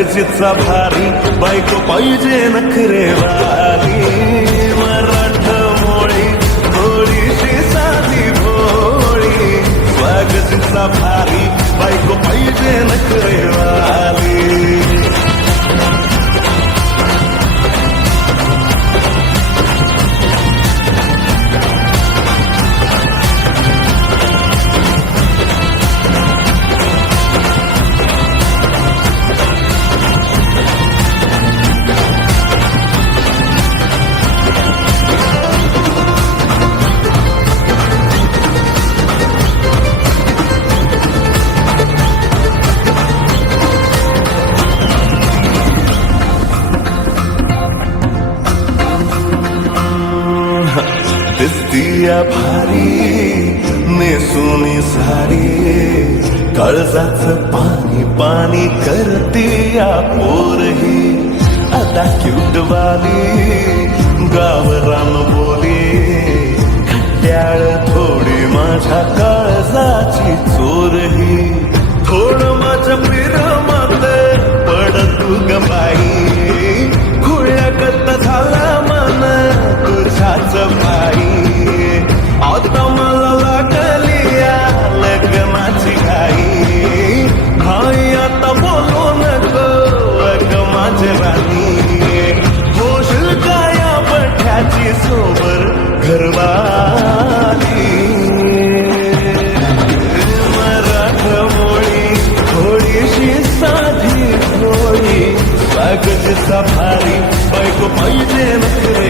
स्वागतीचा भारी बायको पाहिजे नखरेवाली मराठमोळी थोडीशी साधी भोळी स्वागतीचा भारी बायको पाहिजे नखरेवाली दिसतीया भारी नेसुनी सारी काळजाचं पाणी पाणी करतीया पोरही आता क्यूटवाली गावरान बोली खट्याळ थोडी माझ्या काळजाची चोरही थोडं माझ्या प्रेमात पड तू ग बाई खुळ्याकत झाला मन तुझ्याच बाई आता मला लागलिया लग्नाची घाई भाई आता बोलू नको अग माझी राणी होशील काया बठ्याची सोबर घरवाली मराठमोळी थोडीशी साधी भोळी स्वागतीचा भारी बायको पाहिजे नखरे